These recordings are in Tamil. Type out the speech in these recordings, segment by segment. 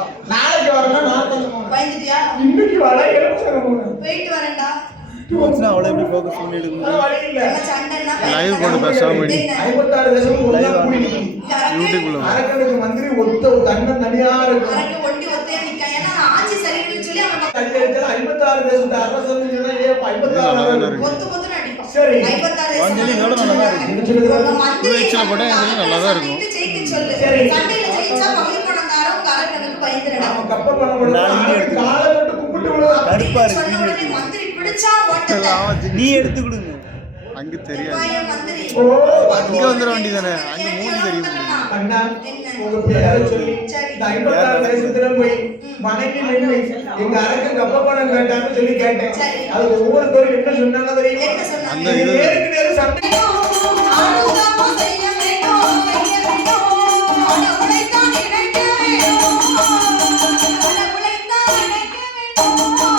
நாளைக்கு வரணும். நான் கொஞ்சம் பயந்துட்டியா? இன்னைக்கு வர எழுப்புங்க. போயிட்டு வரேன்டா. அவளை எப்படி ஃபோக்கஸ் பண்ணி எடுக்கணும்? வழி இல்ல. என்ன சண்டைன்னா லைவ் போட்டு பேசாம அடி. 56 தேசம் ஒண்ணா கூடி நிக்கி. யூடியூப்ல அரக்கனுக்கு மந்திரி ஒத்த தன்ன தனியா இருக்கு. அரக்க ஒண்டி ஒத்தையா நிக்கா. ஏன்னா ஆட்சி சரியில்லைன்னு சொல்லி அவன் கடியடிச்சா 56 தேசம் அரசன்னு சொன்னா ஏ 56 ஒத்து ஒத்துன்னு அடிப்பான். சரி. 56 வாஞ்சலி இதோட நல்லா தான் இருக்கு. மந்திரி போட்டா நல்லா தான் இருக்கும். ஜெயிக்க சொல்லு. சரி. சண்டையில ஜெயிச்சா பகை பணந்தாரம் அரக்கனுக்கு பயந்துடா. நாம கப்பல் பண்ண முடியாது. காலை தொட்டு கும்பிட்டு விடுவா. கடுப்பா இருக்கு. சொன்ன உடனே மந்திரி பிடிச்சா ஓட்டல. நீ எடுத்து கொடுங்க. அங்க தெரியாது. மந்திரி ஓ அங்க வந்துற வண்டி தானே. அங்க மூஞ்சி தெரியும். அண்ணா உங்க பேரை சொல்லி இந்த 56 தேசத்துல போய் மனைவி நின்று எங்க அரக்கன் கப்பல் பணம் கேட்டான்னு சொல்லி கேட்டேன். அது ஒவ்வொருத்தரும் என்ன சொன்னாங்க தெரியுமா? என்ன சொன்னாங்க? அந்த இது நேருக்கு நேரு சண்டை. ஆரோக்கியமா செய்ய வேண்டும் செய்ய வேண்டும் உழைத்தான் நினைக்க வேண்டும் உழைத்தான் நினைக்க வேண்டும்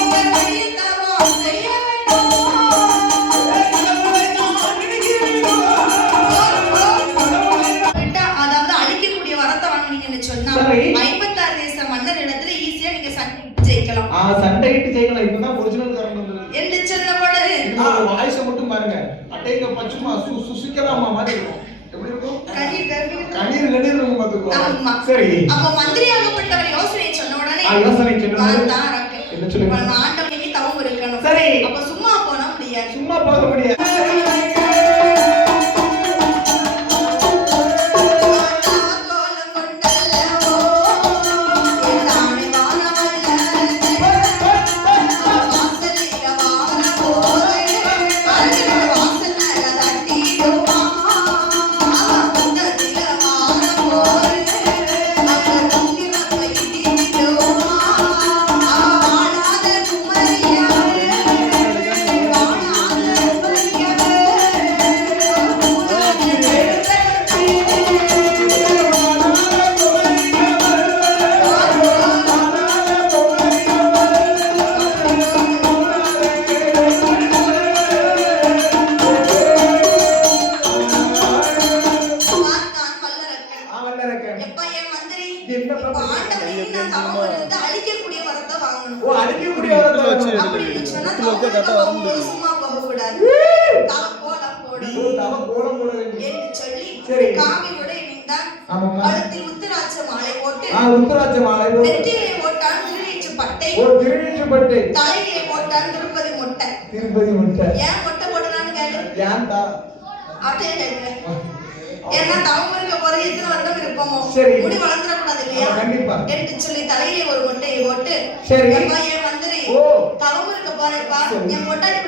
எங்கள் வழியத்தான் செய்ய வேண்டும் அதாவது அழிக்கக்கூடிய வரத்தை வாங்கினீங்கன்னு சொன்னா 56 தேச மன்னர் இடத்துல ஈஸியா நீங்க ஜெயிக்கலாம். சண்டையிட்டு ஜெயிக்கலாம். இப்பதான் ஒரிஜினல் காரணம் வந்தது. என்று சொன்னபோது வாய்ஸ் மட்டும் பாருங்க. அட்டைங்க பச்சுமா சுசிக்கலாமா மாதிரி இருக்கும். எப்படி இருக்கும்? கண்ணீர் இருக்கும் பாத்துக்கோ. ஆமா. சரி. அப்ப மந்திரியாகப்பட்டவர் யோசனை சொன்ன உடனே யோசனை சொன்னது என்ன சொல்லுங்க? ஆண்டவனுக்கு தவம் இருக்கணும். சரி. அப்ப சும்மா போனா முடியாது. சும்மா போக முடியாது. உத்தராட்ச மாலை நெற்றியிலே போட்டான் திருநீற்றுப்பட்டை தலையிலே போட்டான் திருப்பதி மொட்டை. ஏன் மொட்டை போடுறான்னு கேளு. ஏன்டா அப்படியே கேட்கிறேன். ஏன்னா தவம் இருக்க போற எத்தனை வருடம் இருப்போமோ முடி வளர்ந்துட கூடாது இல்லையா? கண்டிப்பா. என்று சொல்லி தலையிலே ஒரு மொட்டையை போட்டு சரி என் மந்திரி தவம் இருக்க போறேப்பா என் மொட்டாடி